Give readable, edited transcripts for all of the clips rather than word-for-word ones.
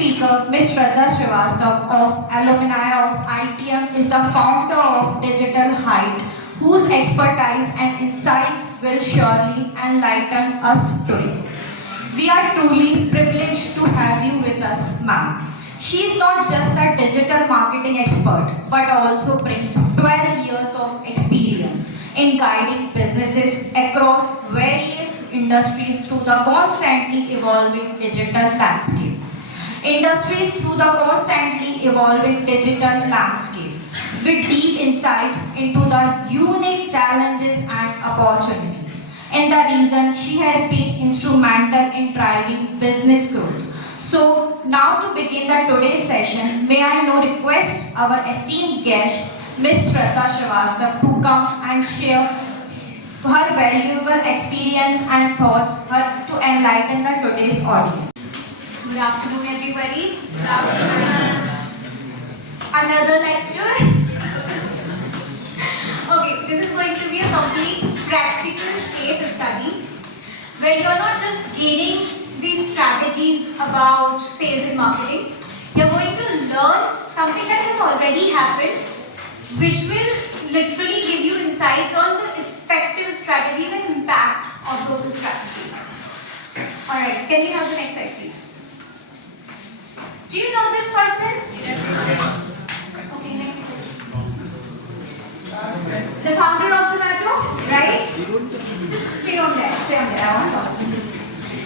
speaker, Ms. Shraddha Srivastava of Alumni of ITM is the founder of Digital Height, whose expertise and insights will surely enlighten us today. We are truly privileged to have you with us, ma'am. She is not just a digital marketing expert, but also brings 12 years of experience in guiding businesses across various industries through the constantly evolving digital landscape. With deep insight into the unique challenges and opportunities. And the reason she has been instrumental in driving business growth. So now to begin the today's session, may I now request our esteemed guest, Ms. Shraddha Srivastava, to come and share her valuable experience and thoughts to enlighten the today's audience. Good afternoon, everybody. Good afternoon. Another lecture. Okay, this is going to be a complete practical case study where you're not just gaining these strategies about sales and marketing. You're going to learn something that has already happened, which will literally give you insights on the effective strategies and impact of those strategies. Alright, can we have the next slide, please? Do you know this person? Yes. Okay, next. The founder of Zomato, right? Just stay on there. I want to talk to you.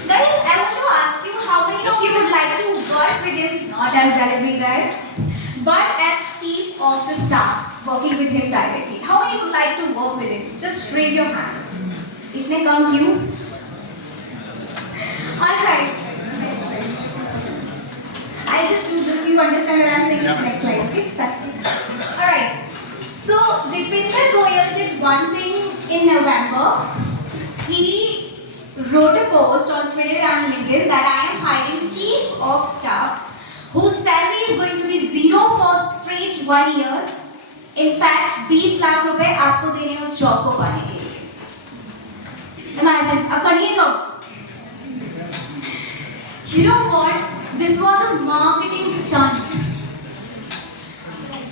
Guys, I want to ask you how many of you would like to work with him, not as delivery guy, but as chief of the staff, working with him directly. How many would like to work with him? Just raise your hand. Itne kam kyun? Alright. I just do this, you understand what I'm saying? Yeah. Next slide, okay? Alright. So, Dipinder Goyal did one thing in November. He wrote a post on Twitter and LinkedIn that I am hiring chief of staff whose salary is going to be zero for straight 1 year. In fact, 20 lakh रुपए आपको देने उस job को पाने के लिए. Imagine, अब करिए job. You know what? This was a marketing stunt.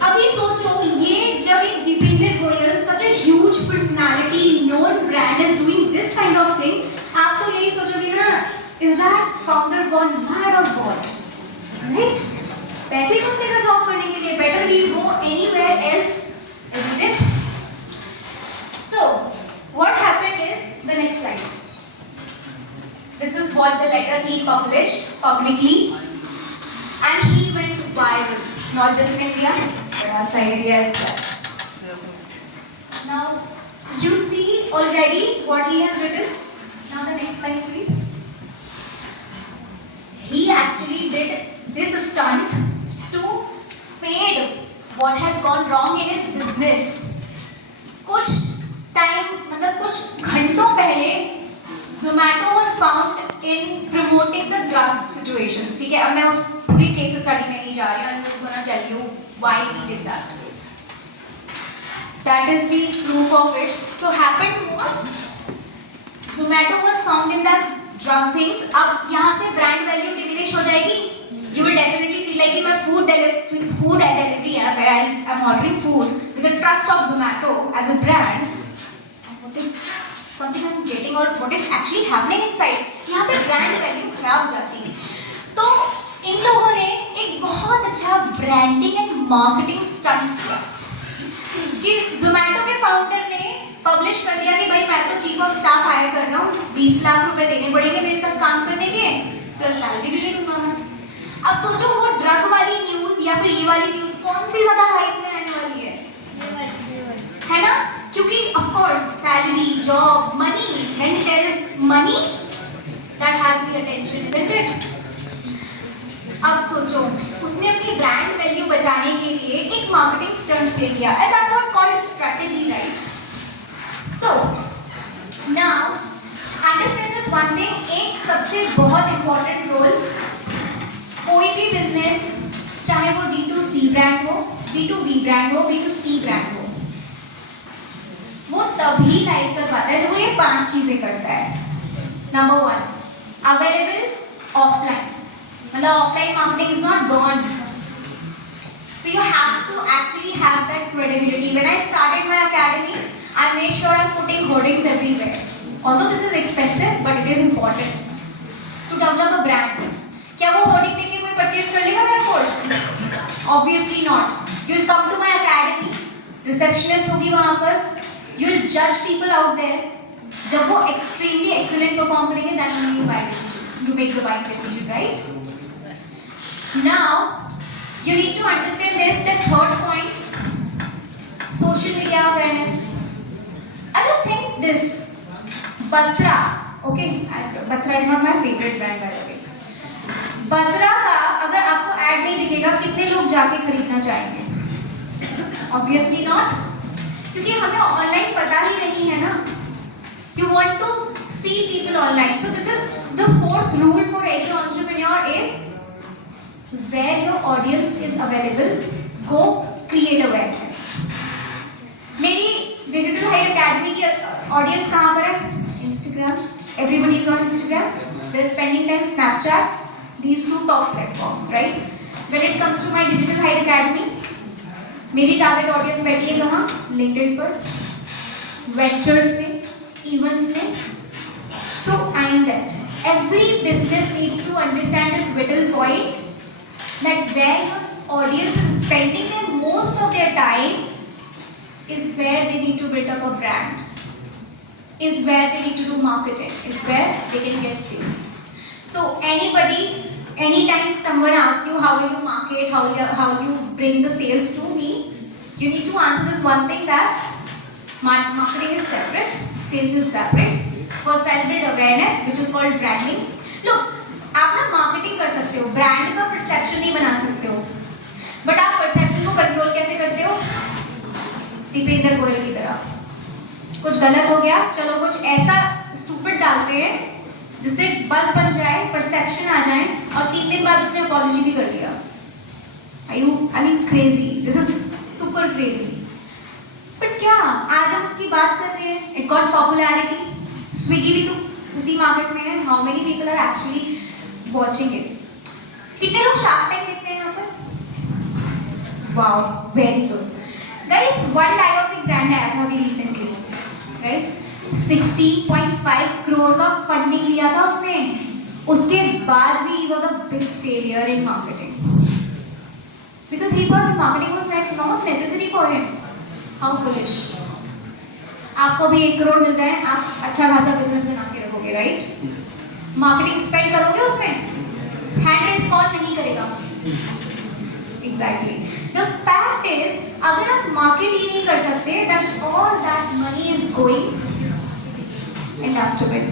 अभी सोचो ये जब एक Dipendra Goyal such a huge personality, known brand is doing this kind of thing, आप तो यही सोचोगे ना, is that founder gone mad or what? Right? पैसे कम देगा जॉब करने के लिए, better we go anywhere else, isn't it? So, what happened is the next slide. This is what the letter he published publicly, and he went viral, not just in India, but outside India as well. Now, you see already what he has written. Now the next slide, please. He actually did this stunt to fade what has gone wrong in his business. कुछ time, मतलब कुछ घंटों पहले Zomato was found in promoting the drugs situations. ठीक है, अब मैं उस पूरी case study में नहीं जा रही हूँ. I'm just gonna tell you why he did that. That is the proof of it. So happened what? Zomato was found in that drug things. अब यहाँ से brand value diminish हो जाएगी. You will definitely feel like कि मैं food delivery app है. I'm ordering food with the trust of Zomato as a brand. And what is something I'm getting or what is actually happening inside? यहाँ पे brand value खराब हो जाती है. तो इन लोगों ने एक बहुत अच्छा branding and marketing stunt किया. कि Zomato के फाउंडर ने पब्लिश कर दिया कि भाई मैं तो चीफ ऑफ स्टाफ हायर कर रहा हूँ, 20 लाख रुपए देने पड़ेंगे मेरे साथ काम करने के, प्लस सैलरी भी ले दूंगा मैं. अब सोचो वो ड्रग वाली न्यूज या फिर ये वाली न्यूज कौन सी ज्यादा हाइप में आने वाली है ना? क्योंकि of course salary, job, money, when there is money that has the attention, isn't it? अब सोचो उसने अपनी ब्रांड वैल्यू बचाने के लिए एक मार्केटिंग स्टंट प्ले किया, and that's what called strategy, right? So now understand this one thing. एक सबसे बहुत इंपॉर्टेंट रोल कोई भी बिजनेस, चाहे वो D2C ब्रांड हो, B2B ब्रांड हो, B2C ब्रांड हो, वो तभी लाइव कर पाता है जब वो ये 5 चीजें करता है. Number 1, available offline. मतलब offline marketing is not gone. So you have to actually have that credibility. When I started my academy, I made sure I'm putting hoardings everywhere. Although this is expensive, but it is important to develop a brand. क्या वो hoarding देख के कोई purchase कर लेगा मेरा course? Obviously not. You'll come to my academy. Receptionist होगी वहाँ पर. You'll judge people out there. जब वो extremely excellent perform करेंगे, then only you buy decision. You make the buying decision, right? Now, you need to understand this. The third point, social media awareness. I just think this. Batra, okay? Batra is not my favorite brand by the way. Batra का अगर आपको ad नहीं दिखेगा, कितने लोग जाके खरीदना चाहेंगे? Obviously not. क्योंकि हमें ऑनलाइन पता ही नहीं है ना. You want to see people online. So this is the fourth rule for any entrepreneur is where your audience is available, go create awareness. मेरी Digital Height Academy की audience कहाँ पर है? Instagram. Everybody is on Instagram. They're spending time Snapchat. These two top platforms, right? When it comes to my Digital Height Academy, मेरी target audience बैठी है कहाँ? LinkedIn पर, ventures में, events में. So I am there. Every business needs to understand this vital point that where your audience is spending their most of their time is where they need to build up a brand, is where they need to do marketing, is where they can get sales. So anybody, anytime someone asks you how will you market, how will you bring the sales to me, you need to answer this one thing that marketing is separate, sales is separate. First I'll build awareness, which is called branding. Look, आप ना marketing कर सकते हो, brand का perception नहीं बना सकते हो, बट आप परसेप्शन को कंट्रोल कैसे करते हो? दीपेंद्र गोयल की तरह कुछ गलत हो गया, चलो कुछ ऐसा स्टूपिड डालते हैं जिससे बस बन जाए, परसेप्शन आ जाए और 3 दिन बाद उसने अपॉलॉजी भी कर दिया. I mean crazy, this is super crazy. But क्या आज हम उसकी बात कर रहे हैं, it got popularity. स्विगी भी तो उसी मार्केट में है. How many people are actually watching it? कितने लोग शार्क टैंक देखते हैं यहाँ पर? Wow, very good. Guys, one diagnostic brand आया था अभी recently, right? 16.5 crore का फंडिंग लिया था उसमें. उसके बाद भी he was a big failure in marketing because he thought marketing was not necessary for him. How foolish. आपको भी 1 करोड़ मिल जाए, आप अच्छा खासा बिजनेस बना के रखोगे, राइट? मार्केटिंग स्पेंड करोगे उसमें, हैंड रेज कॉल नहीं करेगा. एग्जैक्टली. द फैक्ट इज अगर आप मार्केट ही नहीं कर सकते, that all that money is going in dustbin.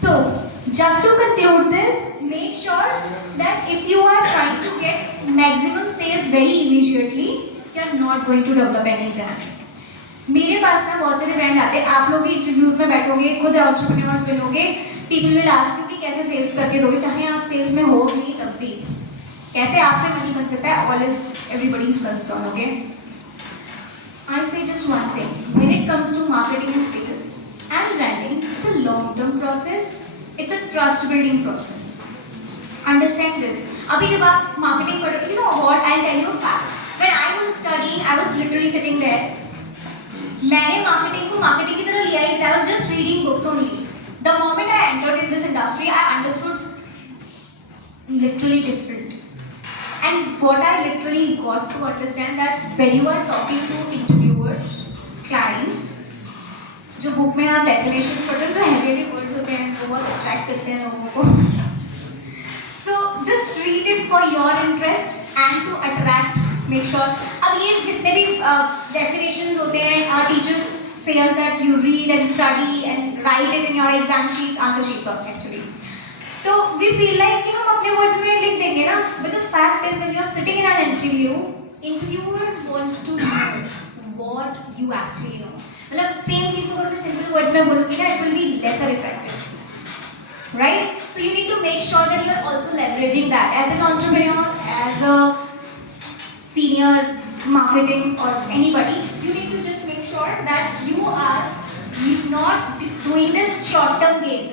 So just to conclude this, make sure that if you are trying to get maximum sales very immediately, you are not going to develop any brand. मेरे पास ना बहुत सारे brand आते हैं, आप लोग भी interviews में बैठोगे, खुद एंटरप्रेन्योर्स बनोगे, पीपल विल आस्क यू कि कैसे सेल्स करके दोगे, चाहे आप सेल्स में हो नहीं तब भी, कैसे आपसे मनी बन सकता है, all is everybody is concern. Okay, I say just one thing, when it comes to marketing and sales and branding, it's a long term process, it's a trust building process. Understand this. अभी जब आप marketing कर, you know what, I tell you fact, when I was studying, I was literally sitting there. मैंने marketing को marketing की तरह लिया ही, I was just reading books only. The moment I entered in this industry, I understood literally different. And what I literally got to understand that when you are talking to interviewers, clients, जो book में आप definitions पढ़ते हैं, जो heavy words होते हैं, वो बहुत attract करते हैं लोगों को. So just read it for your interest and to attract. Make sure. अब ये जितने भी definitions होते हैं, our teachers say us that you read and study and write it in your exam sheets, answer sheets actually. So we feel like कि हम अपने words में लिख देंगे ना, but the fact is when you are sitting in an interview, interviewer wants to know what you actually know. मतलब same चीज़ को अगर मैं simple words में बोलूँगी ना, it will be lesser effective, right? So you need to make sure that you are also leveraging that as an entrepreneur, as a senior marketing or anybody. You need to just make sure that you are not doing this short-term game.